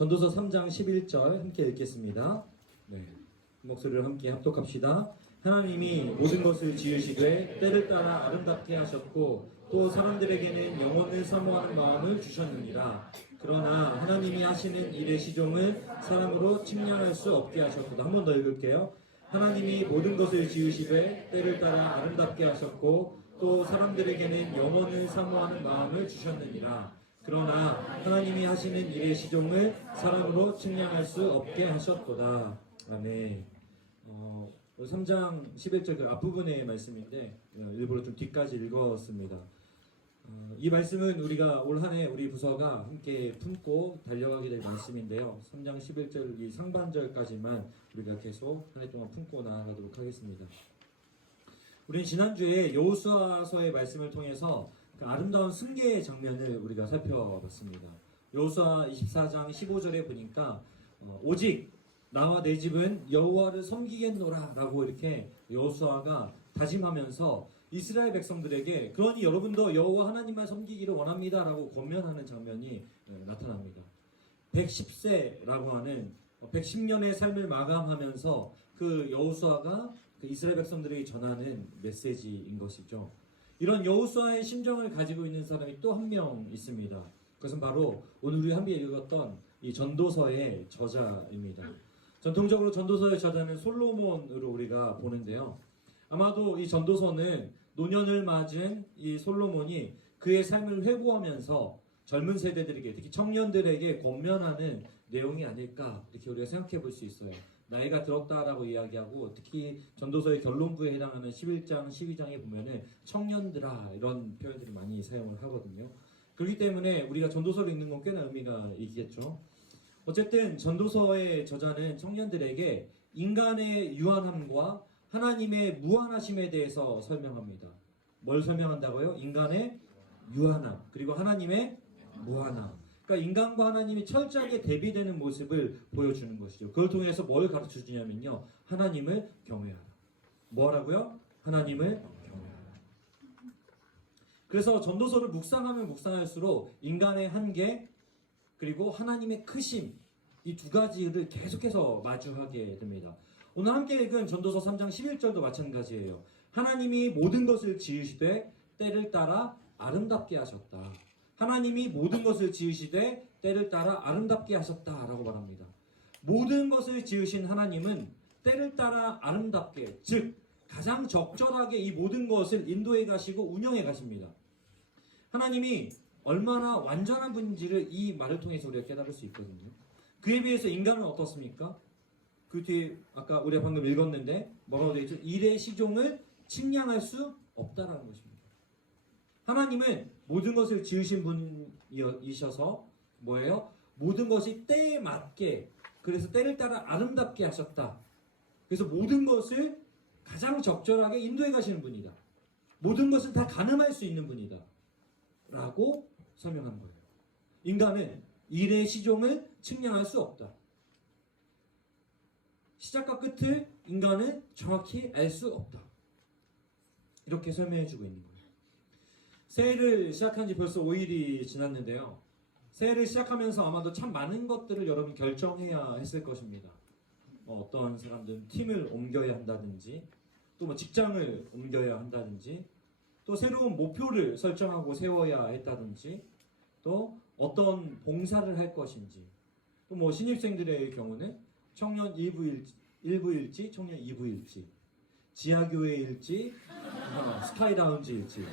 전도서 3장 11절 함께 읽겠습니다. 네, 목소리를 함께 합독합시다. 하나님이 모든 것을 지으시되 때를 따라 아름답게 하셨고 또 사람들에게는 영혼을 사모하는 마음을 주셨느니라. 그러나 하나님이 하시는 일의 시종을 사람으로 측량할 수 없게 하셨고, 한 번 더 읽을게요. 하나님이 모든 것을 지으시되 때를 따라 아름답게 하셨고 또 사람들에게는 영혼을 사모하는 마음을 주셨느니라. 그러나 하나님이 하시는 일의 시종을 사람으로 측량할 수 없게 하셨도다. 아멘. 3장 11절 그 앞부분의 말씀인데 일부러 좀 뒤까지 읽었습니다. 이 말씀은 우리가 올 한 해 우리 부서가 함께 품고 달려가게 될 말씀인데요. 3장 11절 이 상반절까지만 우리가 계속 한 해 동안 품고 나아가도록 하겠습니다. 우리는 지난주에 여호수아서의 말씀을 통해서 그 아름다운 승계의 장면을 우리가 살펴봤습니다. 여호수아 24장 15절에 보니까 오직 나와 내 집은 여호와를 섬기겠노라 라고 이렇게 여호수아가 다짐하면서 이스라엘 백성들에게 그러니 여러분도 여호와 하나님만 섬기기를 원합니다 라고 권면하는 장면이 나타납니다. 110세라고 하는 110년의 삶을 마감하면서 그 여호수아가 그 이스라엘 백성들에게 전하는 메시지인 것이죠. 이런 여호수아의 심정을 가지고 있는 사람이 또 한 명 있습니다. 그것은 바로 오늘 우리 함께 읽었던 이 전도서의 저자입니다. 전통적으로 전도서의 저자는 솔로몬으로 우리가 보는데요. 아마도 이 전도서는 노년을 맞은 이 솔로몬이 그의 삶을 회고하면서 젊은 세대들에게, 특히 청년들에게 권면하는 내용이 아닐까 이렇게 우리가 생각해 볼 수 있어요. 나이가 들었다라고 이야기하고, 특히 전도서의 결론부에 해당하는 11장, 12장에 보면은 청년들아 이런 표현들이 많이 사용을 하거든요. 그렇기 때문에 우리가 전도서를 읽는 건 꽤나 의미가 있겠죠. 어쨌든 전도서의 저자는 청년들에게 인간의 유한함과 하나님의 무한하심에 대해서 설명합니다. 뭘 설명한다고요? 인간의 유한함, 그리고 하나님의 무한함. 그러니까 인간과 하나님이 철저하게 대비되는 모습을 보여주는 것이죠. 그걸 통해서 뭘 가르쳐 주냐면요, 하나님을 경외하라. 뭐라고요? 하나님을 경외하라. 그래서 전도서를 묵상하면 묵상할수록 인간의 한계, 그리고 하나님의 크심, 이 두 가지를 계속해서 마주하게 됩니다. 오늘 함께 읽은 전도서 3장 11절도 마찬가지예요. 하나님이 모든 것을 지으시되 때를 따라 아름답게 하셨다. 하나님이 모든 것을 지으시되 때를 따라 아름답게 하셨다라고 말합니다. 모든 것을 지으신 하나님은 때를 따라 아름답게, 즉 가장 적절하게 이 모든 것을 인도해 가시고 운영해 가십니다. 하나님이 얼마나 완전한 분인지를 이 말을 통해서 우리가 깨달을 수 있거든요. 그에 비해서 인간은 어떻습니까? 그 뒤에 아까 우리가 방금 읽었는데 뭐라고 되어 있죠? 일의 시종을 측량할 수 없다라는 것입니다. 하나님은 모든 것을 지으신 분이셔서 뭐예요? 모든 것이 때에 맞게, 그래서 때를 따라 아름답게 하셨다. 그래서 모든 것을 가장 적절하게 인도해 가시는 분이다. 모든 것을 다 가늠할 수 있는 분이다 라고 설명한 거예요. 인간은 일의 시종을 측량할 수 없다. 시작과 끝을 인간은 정확히 알 수 없다. 이렇게 설명해 주고 있는 거예요. 새해를 시작한 지 벌써 5일이 지났는데요. 새해를 시작하면서 아마도 참 많은 것들을 여러분 결정해야 했을 것입니다. 어떤 사람들은 팀을 옮겨야 한다든지, 또 뭐 직장을 옮겨야 한다든지, 또 새로운 목표를 설정하고 세워야 했다든지, 또 어떤 봉사를 할 것인지, 또 뭐 신입생들의 경우는 청년 1부일지, 청년 2부일지, 지하교회일지, 스카이라운지일지.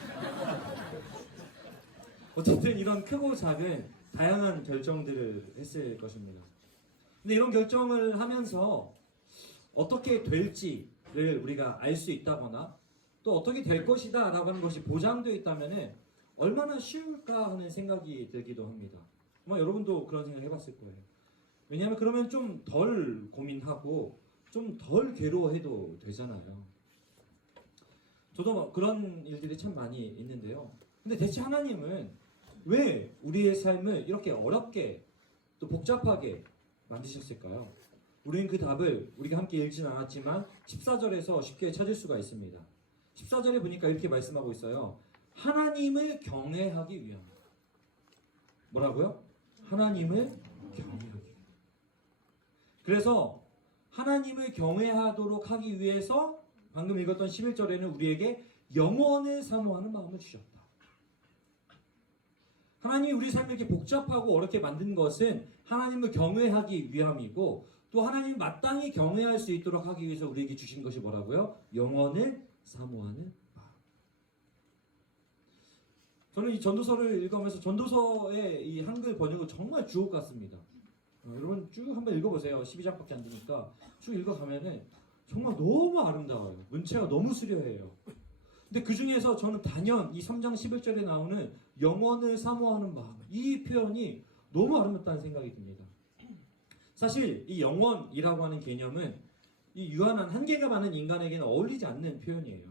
어쨌든 이런 크고 작은 다양한 결정들을 했을 것입니다. 근데 이런 결정을 하면서 어떻게 될지를 우리가 알 수 있다거나 또 어떻게 될 것이다 라고 하는 것이 보장되어 있다면 얼마나 쉬울까 하는 생각이 들기도 합니다. 아마 여러분도 그런 생각 해봤을 거예요. 왜냐하면 그러면 좀 덜 고민하고 좀 덜 괴로워해도 되잖아요. 저도 그런 일들이 참 많이 있는데요. 근데 대체 하나님은 왜 우리의 삶을 이렇게 어렵게 또 복잡하게 만드셨을까요? 우리는 그 답을 우리가 함께 읽진 않았지만 14절에서 쉽게 찾을 수가 있습니다. 14절에 보니까 이렇게 말씀하고 있어요. 하나님을 경외하기 위함. 뭐라고요? 하나님을 경외하기 위함. 그래서 하나님을 경외하도록 하기 위해서 방금 읽었던 11절에는 우리에게 영원을 사모하는 마음을 주셨다. 하나님이 우리 삶을 이렇게 복잡하고 어렵게 만든 것은 하나님을 경외하기 위함이고, 또 하나님을 마땅히 경외할 수 있도록 하기 위해서 우리에게 주신 것이 뭐라고요? 영원을 사모하는 마음. 저는 이 전도서를 읽으면서 전도서의 이 한글 번역은 정말 주옥 같습니다. 여러분 쭉 한번 읽어보세요. 12장밖에 안 되니까 쭉 읽어가면은 정말 너무 아름다워요. 문체가 너무 수려해요. 근데 그 중에서 저는 단연 이 3장 11절에 나오는 영원을 사모하는 마음, 이 표현이 너무 아름답다는 생각이 듭니다. 사실 이 영원이라고 하는 개념은 이 유한한 한계가 많은 인간에게는 어울리지 않는 표현이에요.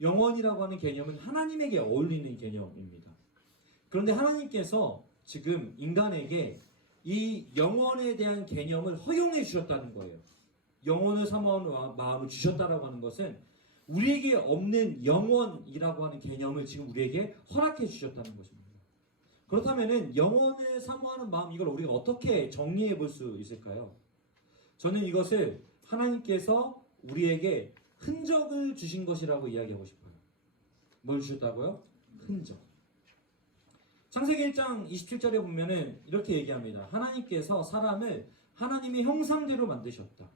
영원이라고 하는 개념은 하나님에게 어울리는 개념입니다. 그런데 하나님께서 지금 인간에게 이 영원에 대한 개념을 허용해 주셨다는 거예요. 영원을 사모하는 마음을 주셨다라고 하는 것은 우리에게 없는 영원이라고 하는 개념을 지금 우리에게 허락해 주셨다는 것입니다. 그렇다면은 영원을 사모하는 마음, 이걸 우리가 어떻게 정리해 볼 수 있을까요? 저는 이것을 하나님께서 우리에게 흔적을 주신 것이라고 이야기하고 싶어요. 뭘 주셨다고요? 흔적. 창세기 1장 27절에 보면은 이렇게 얘기합니다. 하나님께서 사람을 하나님의 형상대로 만드셨다.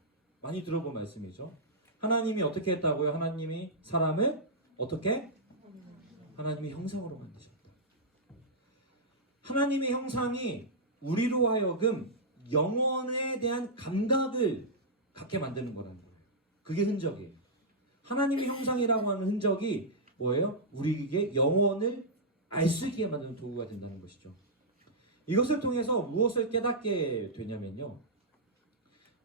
많이 들어본 말씀이죠. 하나님이 어떻게 했다고요? 하나님이 사람을 어떻게? 하나님의 형상으로 만드셨다. 하나님의 형상이 우리로 하여금 영혼에 대한 감각을 갖게 만드는 거라는 거예요. 그게 흔적이에요. 하나님의 형상이라고 하는 흔적이 뭐예요? 우리에게 영혼을 알 수 있게 만드는 도구가 된다는 것이죠. 이것을 통해서 무엇을 깨닫게 되냐면요.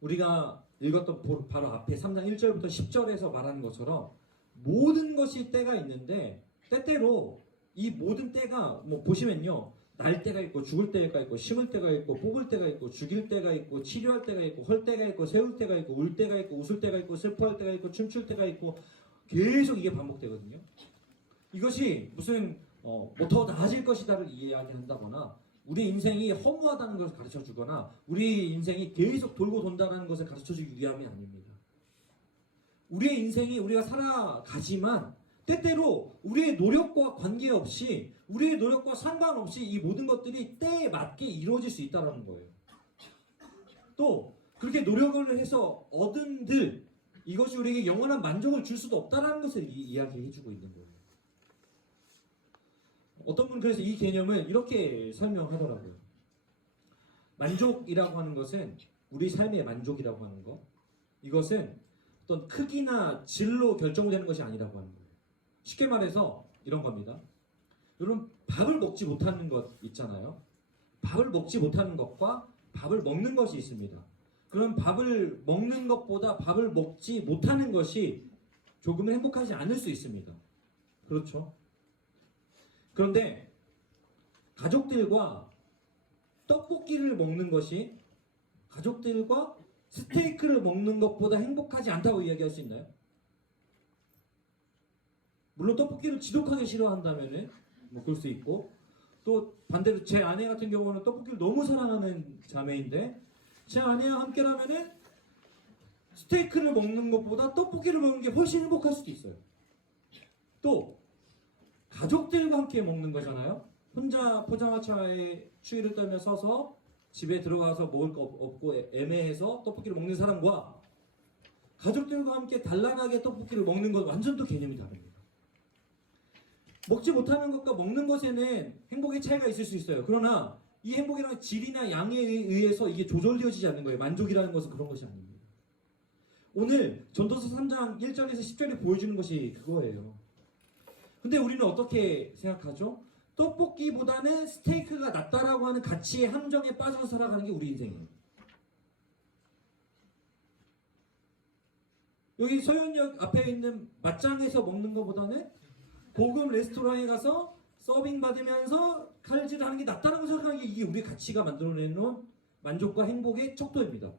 우리가 읽었던 바로 앞에 3장 1절부터 10절에서 말하는 것처럼 모든 것이 때가 있는데, 때때로 이 모든 때가 뭐 보시면요, 날 때가 있고 죽을 때가 있고 심을 때가 있고 뽑을 때가 있고 죽일 때가 있고 치료할 때가 있고 헐 때가 있고 세울 때가 있고 울 때가 있고 웃을 때가 있고 슬퍼할 때가 있고 춤출 때가 있고, 계속 이게 반복되거든요. 이것이 무슨 뭐 더 나아질 것이다를 이야기한다거나 우리 인생이 허무하다는 것을 가르쳐 주거나 우리 인생이 계속 돌고 돈다는 것을 가르쳐 주기 위함이 아닙니다. 우리의 인생이 우리가 살아가지만 때때로 우리의 노력과 관계없이, 우리의 노력과 상관없이 이 모든 것들이 때에 맞게 이루어질 수 있다는 거예요. 또 그렇게 노력을 해서 얻은들, 이것이 우리에게 영원한 만족을 줄 수도 없다는 것을 이야기해주고 있는 거예요. 어떤 분은 그래서 이 개념을 이렇게 설명하더라고요. 만족이라고 하는 것은, 우리 삶의 만족이라고 하는 것, 이것은 어떤 크기나 질로 결정되는 것이 아니라고 하는 거예요. 쉽게 말해서 이런 겁니다. 여러분, 밥을 먹지 못하는 것 있잖아요. 밥을 먹지 못하는 것과 밥을 먹는 것이 있습니다. 그럼 밥을 먹는 것보다 밥을 먹지 못하는 것이 조금은 행복하지 않을 수 있습니다. 그렇죠? 그런데 가족들과 떡볶이를 먹는 것이 가족들과 스테이크를 먹는 것보다 행복하지 않다고 이야기할 수 있나요? 물론 떡볶이를 지독하게 싫어한다면은 뭐 그럴 수 있고, 또 반대로 제 아내 같은 경우는 떡볶이를 너무 사랑하는 자매인데 제 아내와 함께라면은 스테이크를 먹는 것보다 떡볶이를 먹는 게 훨씬 행복할 수도 있어요. 또 가족들과 함께 먹는 거잖아요. 혼자 포장마차에 추위를 떨며 서서 집에 들어가서 먹을 거 없고 애매해서 떡볶이를 먹는 사람과 가족들과 함께 단란하게 떡볶이를 먹는 건 완전 또 개념이 다릅니다. 먹지 못하는 것과 먹는 것에는 행복의 차이가 있을 수 있어요. 그러나 이 행복이라는 질이나 양에 의해서 이게 조절되어지지 않는 거예요. 만족이라는 것은 그런 것이 아닙니다. 오늘 전도서 3장 1절에서 10절에 보여주는 것이 그거예요. 근데 우리는 어떻게 생각하죠? 떡볶이보다는 스테이크가 낫다라고 하는 가치의 함정에 빠져서 살아가는 게 우리 인생이에요. 여기 서현역 앞에 있는 맛장에서 먹는 것보다는 고급 레스토랑에 가서 서빙 받으면서 칼질하는 게 낫다라고 생각하는 게, 이게 우리 가치가 만들어내는 만족과 행복의 척도입니다.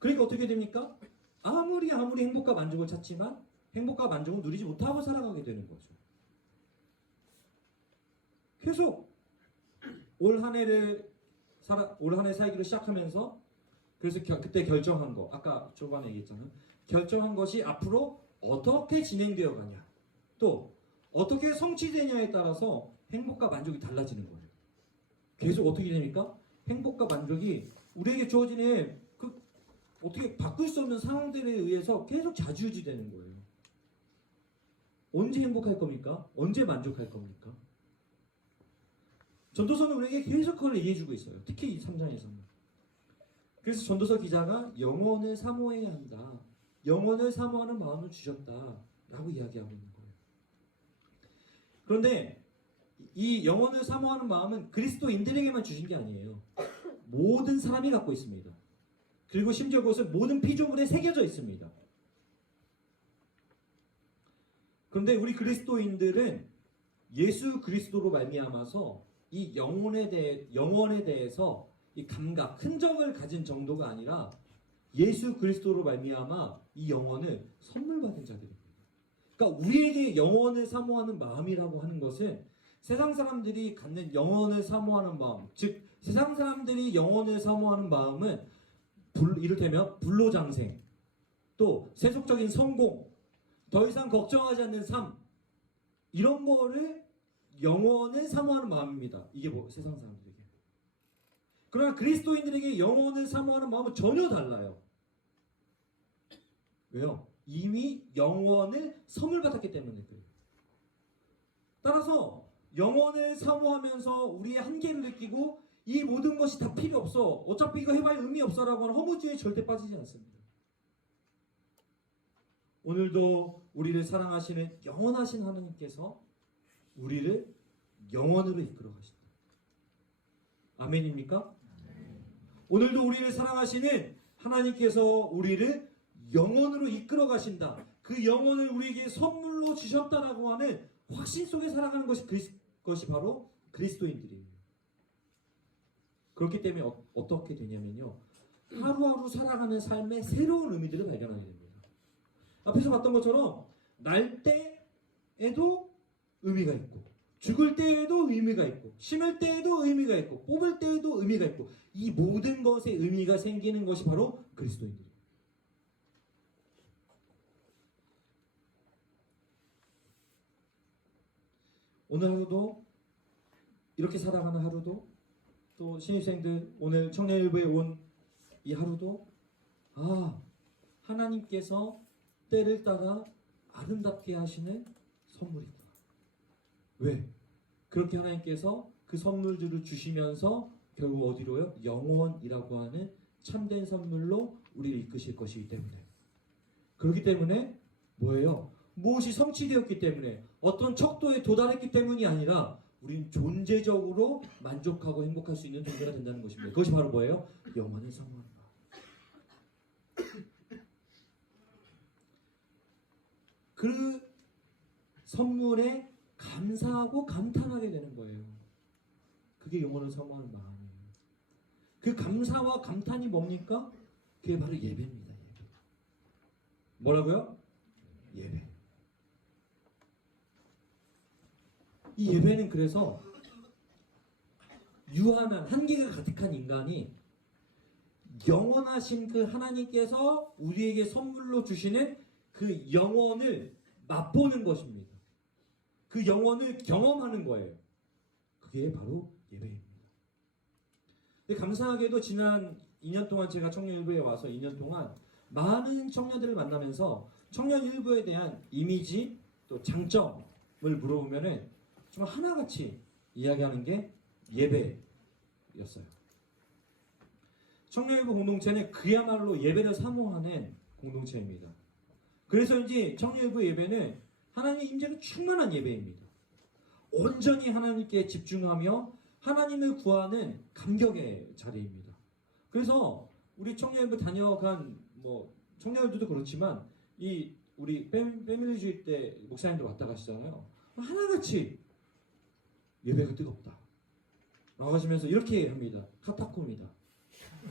그러니까 어떻게 됩니까? 아무리 행복과 만족을 찾지만 행복과 만족을 누리지 못하고 살아가게 되는 거죠. 계속 올 한 해를 올 한 해 살기로 시작하면서 그래서 그때 결정한 거 아까 초반에 얘기했잖아요. 결정한 것이 앞으로 어떻게 진행되어 가냐 또 어떻게 성취되냐에 따라서 행복과 만족이 달라지는 거예요. 계속 어떻게 됩니까? 행복과 만족이 우리에게 주어지는 그 어떻게 바꿀 수 없는 상황들에 의해서 계속 좌지우지되는 거예요. 언제 행복할 겁니까? 언제 만족할 겁니까? 전도서는 우리에게 계속 그걸 얘기해주고 있어요. 특히 이 3장에서는. 그래서 전도서 기자가 영원을 사모해야 한다. 영원을 사모하는 마음을 주셨다. 라고 이야기하고 있는 거예요. 그런데 이 영원을 사모하는 마음은 그리스도인들에게만 주신 게 아니에요. 모든 사람이 갖고 있습니다. 그리고 심지어 그것은 모든 피조물에 새겨져 있습니다. 그런데 우리 그리스도인들은 예수 그리스도로 말미암아서 이 영원에 대해서 이 감각, 흔적을 가진 정도가 아니라 예수 그리스도로 말미암아 이 영원을 선물 받은 자들입니다. 그러니까 우리에게 영원을 사모하는 마음이라고 하는 것은 세상 사람들이 갖는 영원을 사모하는 마음, 즉 세상 사람들이 영원을 사모하는 마음은 이를테면 불로장생, 또 세속적인 성공, 더 이상 걱정하지 않는 삶, 이런 거를 영원을 사모하는 마음입니다. 이게 뭐 세상 사람들에게. 그러나 그리스도인들에게 영원을 사모하는 마음은 전혀 달라요. 왜요? 이미 영원을 선물 받았기 때문에 그래요. 따라서 영원을 사모하면서 우리의 한계를 느끼고 이 모든 것이 다 필요 없어. 어차피 이거 해봐야 의미 없어라고 하는 허무주의에 절대 빠지지 않습니다. 오늘도 우리를 사랑하시는 영원하신 하나님께서 우리를 영원으로 이끌어 가신다. 아멘입니까? 오늘도 우리를 사랑하시는 하나님께서 우리를 영원으로 이끌어 가신다. 그 영혼을 우리에게 선물로 주셨다라고 하는 확신 속에 살아가는 것이 바로 그리스도인들이에요. 그렇기 때문에 어떻게 되냐면요. 하루하루 살아가는 삶의 새로운 의미들을 발견하게 됩니다. 앞에서 봤던 것처럼 날 때에도 의미가 있고 죽을 때에도 의미가 있고 심을 때에도 의미가 있고 뽑을 때에도 의미가 있고 이 모든 것에 의미가 생기는 것이 바로 그리스도인들이에요. 오늘 하루도 이렇게 살아가는 하루도 또 신입생들 오늘 청년일부에 온 이 하루도 하나님께서 때를 따라 아름답게 하시는 선물이구나. 왜? 그렇게 하나님께서 그 선물들을 주시면서 결국 어디로요? 영원이라고 하는 참된 선물로 우리를 이끄실 것이기 때문에. 그렇기 때문에 뭐예요? 무엇이 성취되었기 때문에 어떤 척도에 도달했기 때문이 아니라 우리는 존재적으로 만족하고 행복할 수 있는 존재가 된다는 것입니다. 그것이 바로 뭐예요? 영원을 사모하는 것. 그 선물에 감사하고 감탄하게 되는 거예요. 그게 영원을 사모하는 마음이에요. 그 감사와 감탄이 뭡니까? 그게 바로 예배입니다. 예배. 뭐라고요? 예배. 이 예배는 그래서 유한한 한계가 가득한 인간이 영원하신 그 하나님께서 우리에게 선물로 주시는 그 영원을 맛보는 것입니다. 그 영원을 경험하는 거예요. 그게 바로 예배입니다. 근데 감사하게도 지난 2년 동안 제가 청년일부에 와서 2년 동안 많은 청년들을 만나면서 청년일부에 대한 이미지 또 장점을 물어보면은 정말 하나같이 이야기하는 게 예배였어요. 청년일부 공동체는 그야말로 예배를 사모하는 공동체입니다. 그래서인지 청년일부 예배는 하나님의 임재로 충만한 예배입니다. 온전히 하나님께 집중하며 하나님을 구하는 감격의 자리입니다. 그래서 우리 청년일부 다녀간 청년들도 그렇지만 우리 패밀리주의 때 목사님들 왔다 가시잖아요. 하나같이 예배가 뜨겁다 라고 하시면서 이렇게 합니다. 카타콤이다.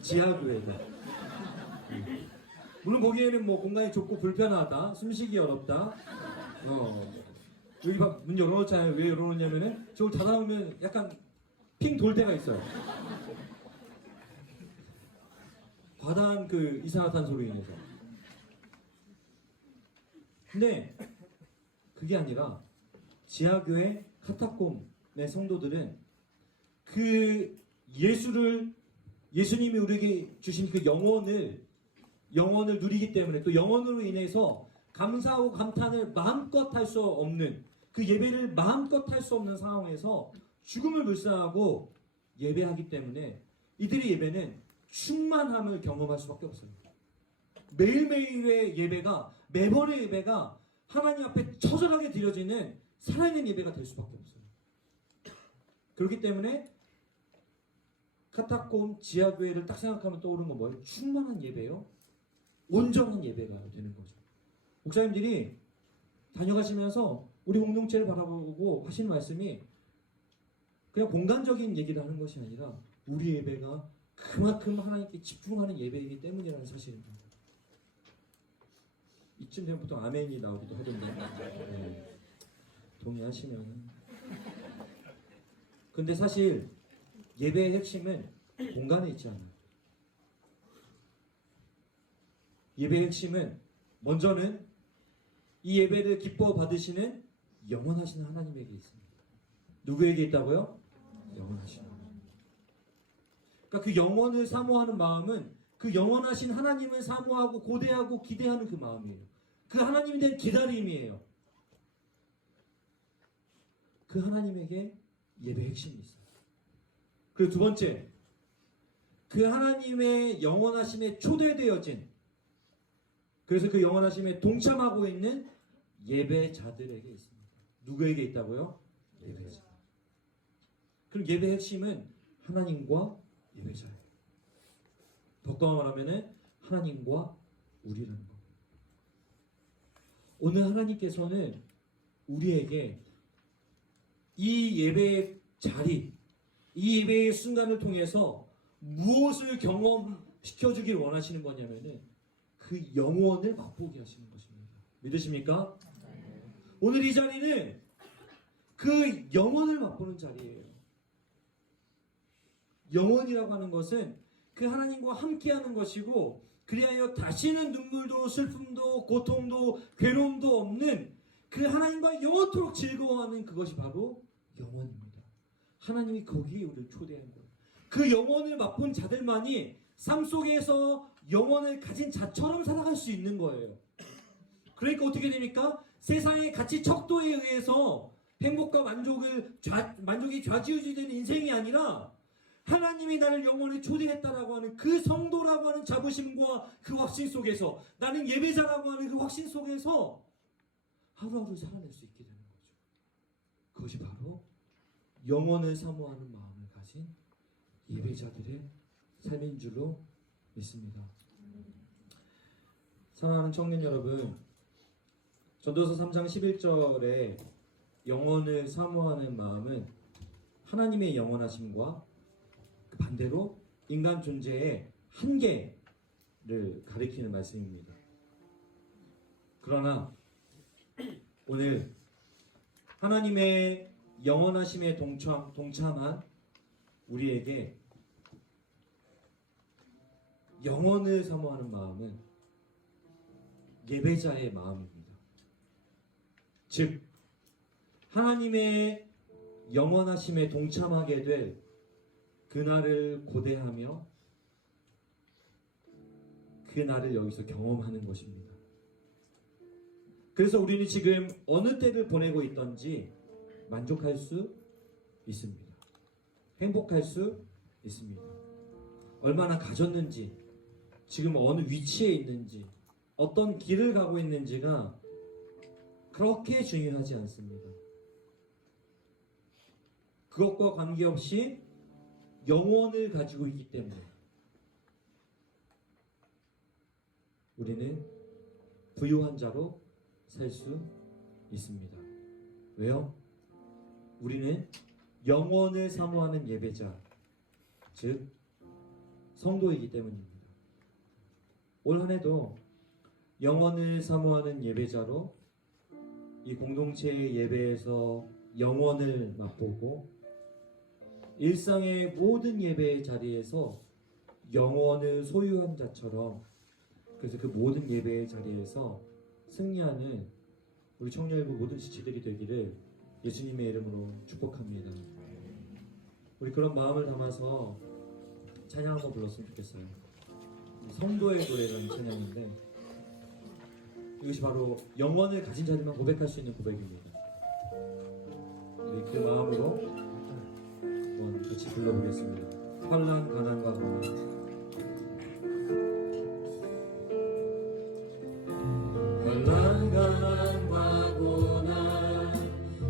지하교회다. 물론 거기에는 공간이 좁고 불편하다. 숨쉬기 어렵다. 여기 문 열어놓잖아요. 왜 열어놓냐면은 저걸 닫아놓으면 약간 핑 돌 때가 있어요. 과다한 그 이산화탄소로 인해서. 근데 그게 아니라 지하교회 카타콤의 성도들은 그 예수님이 우리에게 주신 그 영원을 누리기 때문에, 또 영원으로 인해서 감사하고 감탄을 마음껏 할 수 없는, 그 예배를 마음껏 할 수 없는 상황에서 죽음을 불사하고 예배하기 때문에 이들의 예배는 충만함을 경험할 수밖에 없어요. 매일매일의 예배가, 매번의 예배가 하나님 앞에 처절하게 드려지는 살아있는 예배가 될 수밖에 없어요. 그렇기 때문에 카타콤 지하교회를 딱 생각하면 떠오르는 건 뭐예요? 충만한 예배요. 온전한 예배가 되는 거죠. 목사님들이 다녀가시면서 우리 공동체를 바라보고 하시는 말씀이 그냥 공간적인 얘기를 하는 것이 아니라 우리 예배가 그만큼 하나님께 집중하는 예배이기 때문이라는 사실입니다. 이쯤 되면 보통 아멘이 나오기도 하던데. 네. 동의하시면. 근데 사실 예배의 핵심은 공간에 있지 않아요. 예배의 핵심은 먼저는 이 예배를 기뻐 받으시는 영원하신 하나님에게 있습니다. 누구에게 있다고요? 영원하신 하나님. 그러니까 그 영원을 사모하는 마음은 그 영원하신 하나님을 사모하고 고대하고 기대하는 그 마음이에요. 그 하나님에 대한 기다림이에요. 그 하나님에게 예배의 핵심이 있어요. 그리고 두 번째, 그 하나님의 영원하심에 초대되어진, 그래서 그 영원하심에 동참하고 있는 예배자들에게 있습니다. 누구에게 있다고요? 예배자. 그럼 예배의 핵심은 하나님과 예배자예요. 더 말하면은 하나님과 우리라는 겁니다. 오늘 하나님께서는 우리에게 이 예배의 자리, 이 예배의 순간을 통해서 무엇을 경험시켜주길 원하시는 거냐면은 그 영원을 맛보게 하시는 것입니다. 믿으십니까? 네. 오늘 이 자리는 그 영원을 맛보는 자리예요. 영원이라고 하는 것은 그 하나님과 함께하는 것이고, 그리하여 다시는 눈물도 슬픔도 고통도 괴로움도 없는 그 하나님과 영원토록 즐거워하는 그것이 바로 영원입니다. 하나님이 거기에 우리를 초대한 거예요. 그 영원을 맛본 자들만이 삶 속에서 영원을 가진 자처럼 살아갈 수 있는 거예요. 그러니까 어떻게 됩니까? 세상의 가치 척도에 의해서 행복과 만족이 좌지우지되는 인생이 아니라 하나님이 나를 영원히 초대했다라고 하는 그 성도라고 하는 자부심과 그 확신 속에서, 나는 예배자라고 하는 그 확신 속에서 하루하루 살아낼 수 있게 되는 거죠. 그것이 바로 영원을 사모하는 마음을 가진 예배자들의 삶인 줄로 믿습니다. 사랑하는 청년 여러분, 전도서 3장 11절에 영원을 사모하는 마음은 하나님의 영원하심과 그 반대로 인간 존재의 한계를 가리키는 말씀입니다. 그러나 오늘 하나님의 영원하심에 동참한 우리에게 영원을 사모하는 마음은 예배자의 마음입니다. 즉 하나님의 영원하심에 동참하게 될 그날을 고대하며 그날을 여기서 경험하는 것입니다. 그래서 우리는 지금 어느 때를 보내고 있던지 만족할 수 있습니다. 행복할 수 있습니다. 얼마나 가졌는지, 지금 어느 위치에 있는지, 어떤 길을 가고 있는지가 그렇게 중요하지 않습니다. 그것과 관계없이 영원을 가지고 있기 때문에 우리는 부유한 자로 살 수 있습니다. 왜요? 우리는 영원을 사모하는 예배자, 즉 성도이기 때문입니다. 올 한 해도 영원을 사모하는 예배자로 이 공동체의 예배에서 영원을 맛보고 일상의 모든 예배의 자리에서 영원을 소유한 자처럼, 그래서 그 모든 예배의 자리에서 승리하는 우리 청년일부 모든 지체들이 되기를 예수님의 이름으로 축복합니다. 우리 그런 마음을 담아서 찬양 한번 불렀으면 좋겠어요. 성도의 노래라는 찬양인데, 이것이 바로 영원을 가진 자들만 고백할 수 있는 고백입니다. 우리 그 마음으로 한번 같이 불러보겠습니다. 환난 가난과 고난. 환난 가난과 고난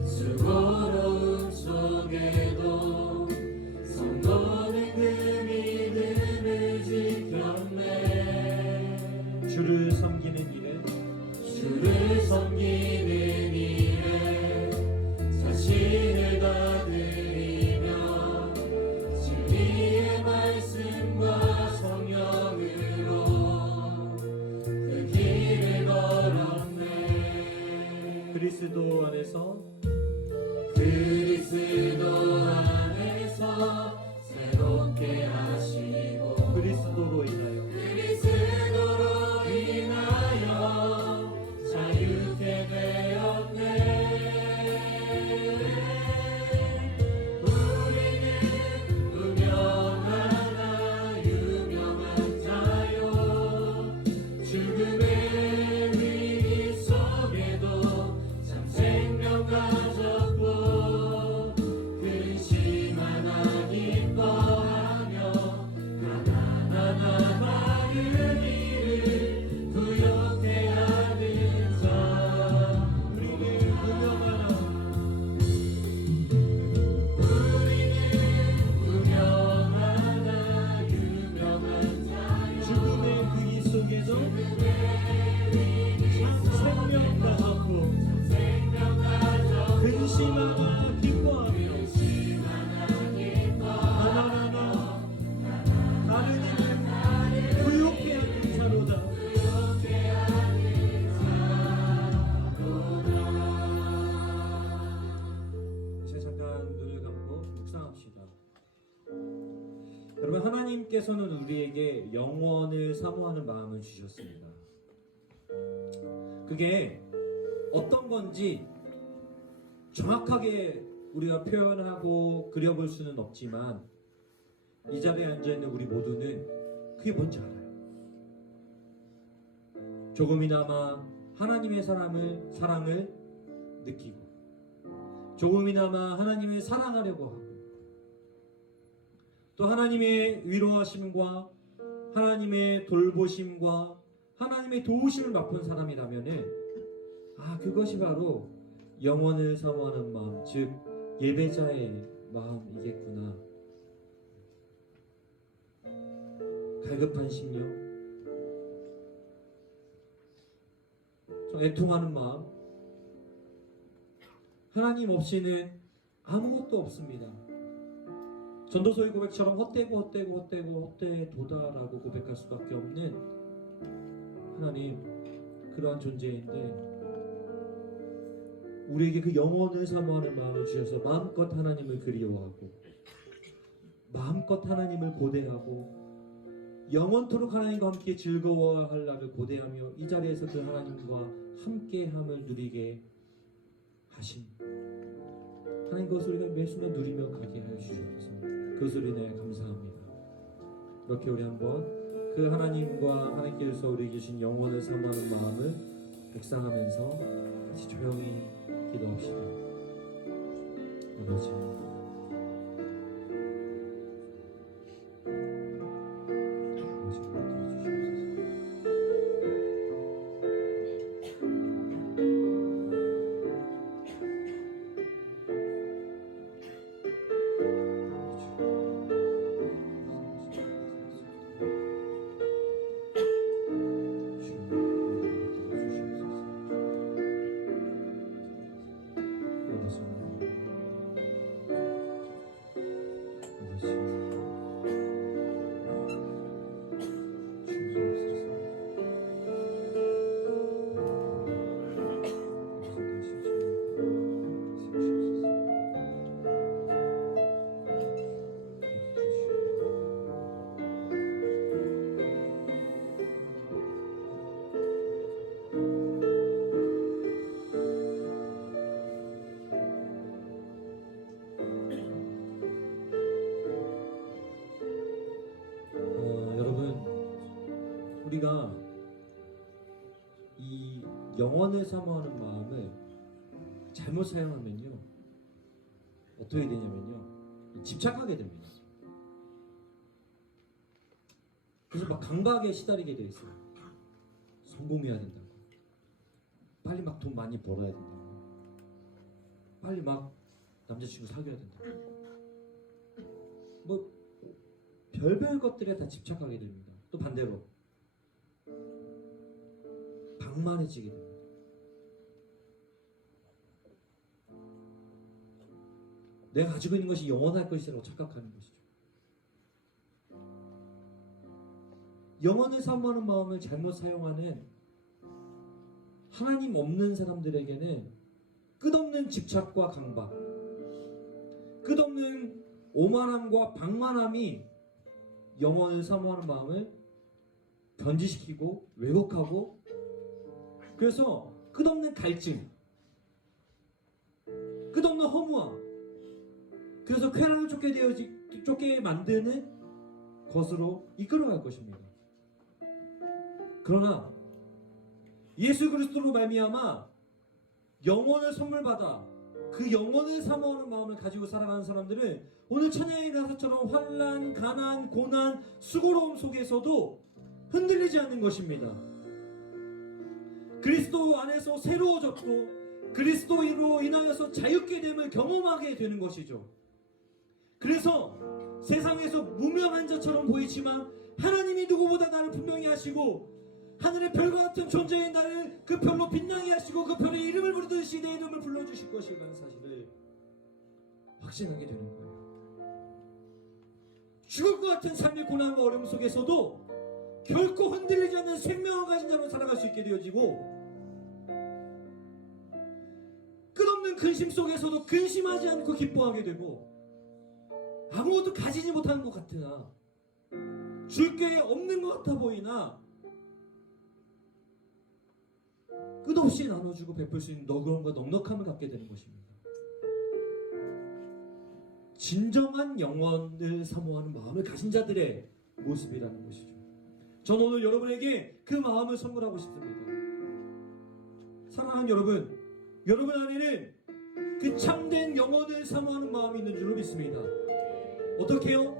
수고로움 속에도 성도는 그 믿음을 지켰네. 주를 섬기는 일에 자신을 다 드리며 진리의 말씀과 성령으로 그 길을 걸었네. 그리스도 안에서 새롭게 하시고 그리스도로 인하여 자유케 되었네. 우리는 유명한 자요. 죽음의 위기 속에도 참 생명 가졌고 근심 하나 기뻐하며 가난하나 마른 이를 구욕해 하는 자. 우리는 유명한 자요. 죽음의 위기 속에도 생명 가졌고 근심하나 기뻐하며 가난하나 다른 이를 구욕해 하는 자로다. 이제 잠깐 눈을 감고 묵상합시다. 여러분, 하나님께서는 우리에게 영원을 사모하는 마음을 주셨습니다. 그게 어떤 건지 정확하게 우리가 표현하고 그려볼 수는 없지만 이 자리에 앉아있는 우리 모두는 그게 뭔지 알아요. 조금이나마 하나님의 사랑을 느끼고 조금이나마 하나님을 사랑하려고 하고 또 하나님의 위로하심과 하나님의 돌보심과 하나님의 도우심을 맛본 사람이라면은 그것이 바로 영원을 사모하는 마음, 즉 예배자의 마음이겠구나. 갈급한 심령, 좀 애통하는 마음, 하나님 없이는 아무것도 없습니다. 전도서의 고백처럼 헛되도다라고 고백할 수밖에 없는 하나님, 그러한 존재인데 우리에게 그 영원을 사모하는 마음을 주셔서 마음껏 하나님을 그리워하고 마음껏 하나님을 고대하고 영원토록 하나님과 함께 즐거워할 날을 고대하며 이 자리에서 그 하나님과 함께함을 누리게 하신 하나님, 그것을 우리가 매 순간 누리며 가게 하여 주셔서 그것을 인해 감사합니다. 이렇게 우리 한번 그 하나님과 하나님께서 우리에게 주신 영원을 사모하는 마음을 묵상하면서 같이 조용히 기도합시다. 아버지, 이 영원을 사모하는 마음을 잘못 사용하면요 어떻게 되냐면요 집착하게 됩니다. 그래서 막 강박에 시달리게 돼 있어요. 성공해야 된다고, 빨리 막 돈 많이 벌어야 된다고, 빨리 막 남자친구 사귀어야 된다고, 뭐 별별 것들에 다 집착하게 됩니다. 또 반대로 방만해지게 됩니다. 내가 가지고 있는 것이 영원할 것이라고 착각하는 것이죠. 영원을 사모하는 마음을 잘못 사용하는 하나님 없는 사람들에게는 끝없는 집착과 강박, 끝없는 오만함과 방만함이 영원을 사모하는 마음을 변질시키고 왜곡하고, 그래서 끝없는 갈증, 끝없는 허무함, 그래서 쾌락을 쫓게 만드는 것으로 이끌어갈 것입니다. 그러나 예수 그리스도로 말미암아 영원을 선물 받아 그 영원을 사모하는 마음을 가지고 살아가는 사람들은 오늘 찬양의 가사처럼 환난, 가난, 고난, 수고로움 속에서도 흔들리지 않는 것입니다. 그리스도 안에서 새로워졌고 그리스도로 인하여서 자유케 됨을 경험하게 되는 것이죠. 그래서 세상에서 무명한 자처럼 보이지만 하나님이 누구보다 나를 분명히 하시고 하늘의 별과 같은 존재인 나를 그 별로 빛나게 하시고 그 별의 이름을 부르듯이 내 이름을 불러주실 것이라는 사실을 확신하게 되는 거예요. 죽을 것 같은 삶의 고난과 어려움 속에서도 결코 흔들리지 않는 생명을 가진 자로 살아갈 수 있게 되어지고, 끝없는 근심 속에서도 근심하지 않고 기뻐하게 되고, 아무것도 가지지 못하는 것 같으나 줄 게 없는 것 같아 보이나 끝없이 나눠주고 베풀 수 있는 너그러움과 넉넉함을 갖게 되는 것입니다. 진정한 영원을 사모하는 마음을 가진 자들의 모습이라는 것이죠. 저는 오늘 여러분에게 그 마음을 선물하고 싶습니다. 사랑하는 여러분, 여러분 안에는 그 참된 영원을 사모하는 마음이 있는 줄로 믿습니다. 어떻게요?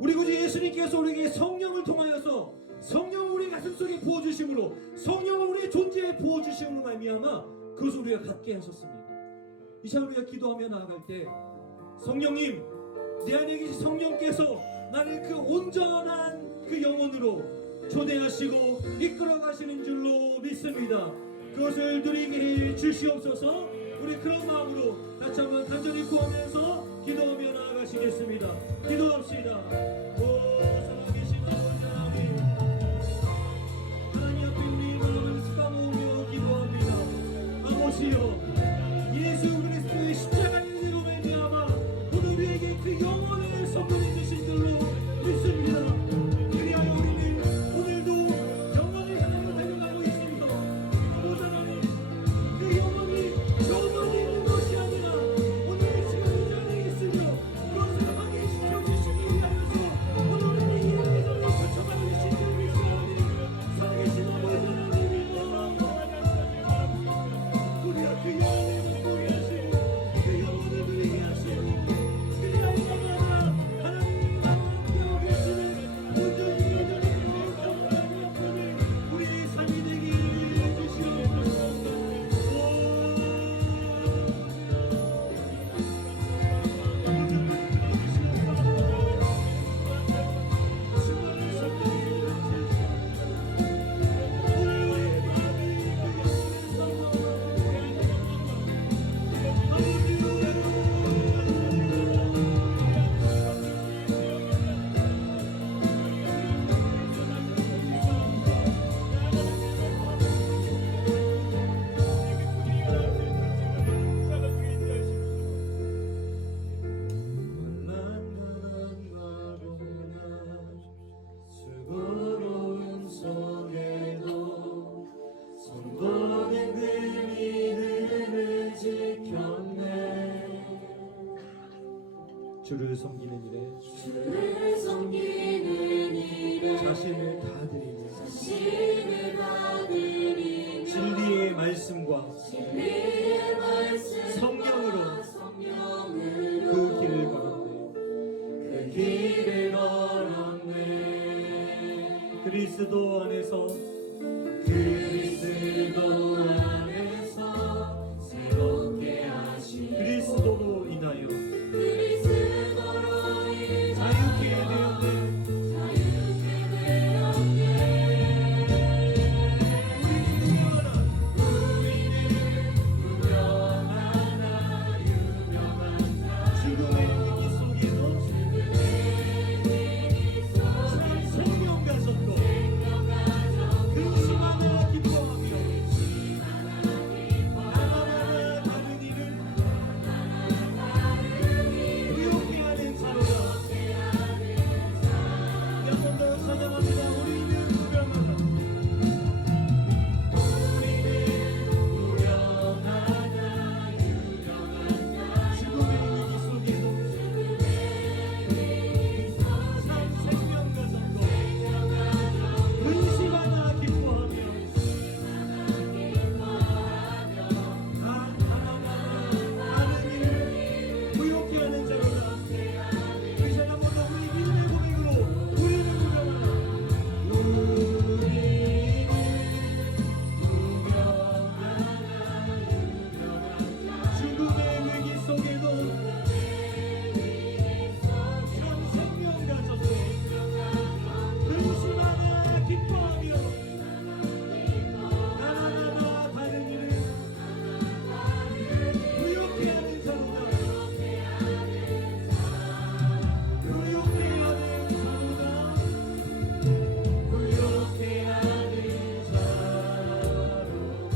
우리 구주 예수님께서 우리에게 성령을 통하여서 성령을 우리 가슴 속에 부어주심으로, 성령을 우리의 존재에 부어주심으로 말미암아 그것을 우리가 갖게 하셨습니다. 이 시간 우리가 기도하며 나아갈 때 성령님, 내 안에 계신 성령께서 나를 그 온전한 그 영혼으로 초대하시고 이끌어 가시는 줄로 믿습니다. 그것을 누리게 해 주시옵소서. 우리 그런 마음으로 다시 한번 간절히 구하면서 기도하며 나아가시겠습니다. 기도합시다. 오 살아계신 아버지 하나님, 하나님 앞에 우리 마음을 쏟아놓으며 기도합니다. 아버지여, 예수 그리스도의 십자가의 은혜로 말미암아 오늘 우리에게 그 영원을 선물해 주신 줄로 믿습니다. 그리하여 우리는 오늘도 영원을 향하여 달려가고 있습니다. 아버지 하나님, 그 영원이 영원히 있는 것이 아니라 오늘 이 시간 이 자리에 있으며 그것을 확인시켜 주시기 위하여서 오늘 우리는 이렇게 전에 거쳐가고 계신 줄 믿사오니 살아계신 아버지 하나님이여, 우리가 그 영원을 맛보게 하시고 그 영원을 누리게 하시고 그리하여 말미암아 하나님과 함께하고 계시는 온전히 여전히 우리의 삶이 되기를 해주시옵소서. 수고로운 속에도 손보는 그 믿음을 지켰네. 주를 섬기는 일에 주를 섬기는 일에 자신을 다 드리며 자신을 다 드리며 말씀과 진리의 말씀 성령으로 성령으로 그 길을 걸었네. 그 길을 걸었네. 그리스도 안에서 그리스도 안에서 새롭게 하신 그리스도로 인하여 그리스도로 인하여 자유케 되었네. 자유케 되었네. 우리는 유명하나 유명하나 죽음의 위기 속에도 생명 가졌고 근심하나 기뻐하며 하나하나 다른 일을 의욕해 하는 자로다. 한번 더 찬양합니다. 우리는 유명하다. 죽음의 위기 속에도 생명 가졌고 근심하나 기뻐하며 하나하나 다른 일을 의욕해 하는 자로다. 다시 한번 더 우리 믿음의 고백으로 우리는 유명하다. 죽음의 위기 속에도 생명 가졌고 근심하나 기뻐하며 하나하나 다른 일을 의욕해 하는 자로다. 의욕해 하는 자로다. 부욕해 하는 자로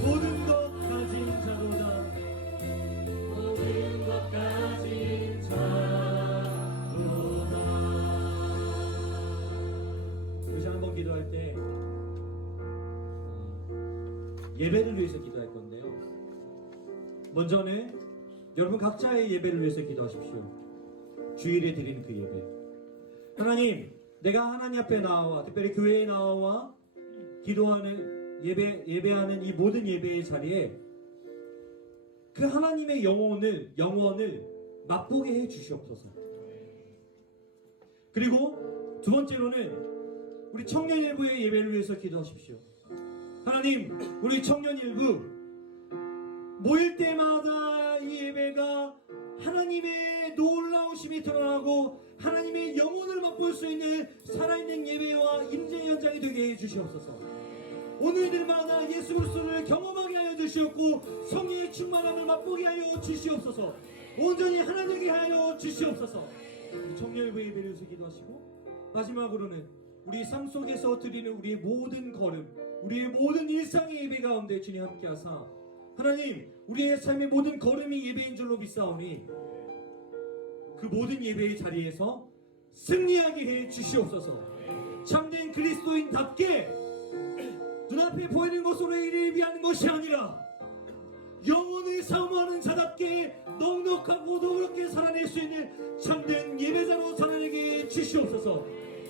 모든 것 가진 자로다. 모든 것 가진 자로다. 우리 한번 기도할 때 예배를 위해서 기도할 건데요. 먼저는 여러분 각자의 예배를 위해서 기도하십시오. 주일에 드리는 그 예배. 하나님, 내가 하나님 앞에 나와 특별히 교회에 나와 기도하는 예배하는 이 모든 예배의 자리에 그 하나님의 영원을 맛보게 해 주시옵소서. 그리고 두 번째로는 우리 청년일부의 예배를 위해서 기도하십시오. 하나님, 우리 청년일부 모일 때마다 이 예배가 하나님의 놀라우심이 드러나고 하나님의 영혼을 맛볼 수 있는 살아있는 예배와 임재 현장이 되게 해 주시옵소서. 오늘들마다 예수 그리스도를 경험하게 하여 주시옵고 성령의 충만함을 맛보게 하여 주시옵소서. 온전히 하나 되게 하여 주시옵소서. 우리 청년일부 예배를 위해서 기도하시고 마지막으로는 우리 삶 속에서 드리는 우리의 모든 걸음, 우리의 모든 일상의 예배 가운데 주님 함께 하사 하나님, 우리의 삶의 모든 걸음이 예배인 줄로 믿사오니 그 모든 예배의 자리에서 승리하게 해 주시옵소서. 참된 그리스도인답게 눈앞에 보이는 것으로 일을 위하는 것이 아니라 영혼을 사모하는 자답게 넉넉하고 노력게 살아낼 수 있는 참된 예배자로 살아내게 주시옵소서.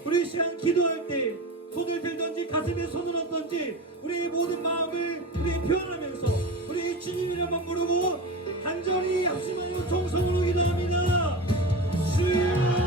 우리 시간 기도할 때 손을 들든지 가슴에 손을 얹든지 우리의 모든 마음을 우리 표현하면서 우리 주님 이름만 부르고 간절히 합심하여 정성으로 기도합니다. 주여.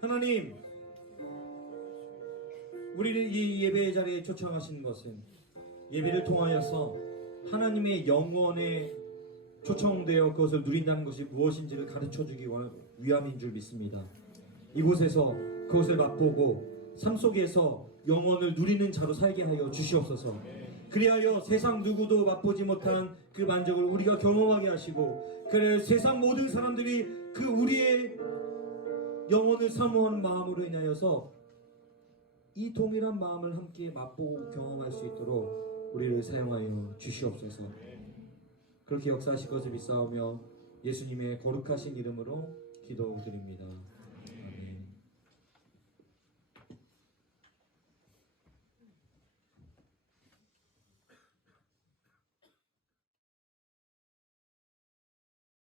하나님, 우리를 이 예배의 자리에 초청하신 것은 예배를 통하여서 하나님의 영원에 초청되어 그것을 누린다는 것이 무엇인지를 가르쳐주기 위함인 줄 믿습니다. 이곳에서 그것을 맛보고 삶 속에서 영원을 누리는 자로 살게 하여 주시옵소서. 그리하여 세상 누구도 맛보지 못한 그 만족을 우리가 경험하게 하시고, 그래 세상 모든 사람들이 그 우리의 영혼을 사모하는 마음으로 인하여서 이 동일한 마음을 함께 맛보고 경험할 수 있도록 우리를 사용하여 주시옵소서. 그렇게 역사하실 것을 믿사오며 예수님의 거룩하신 이름으로 기도드립니다.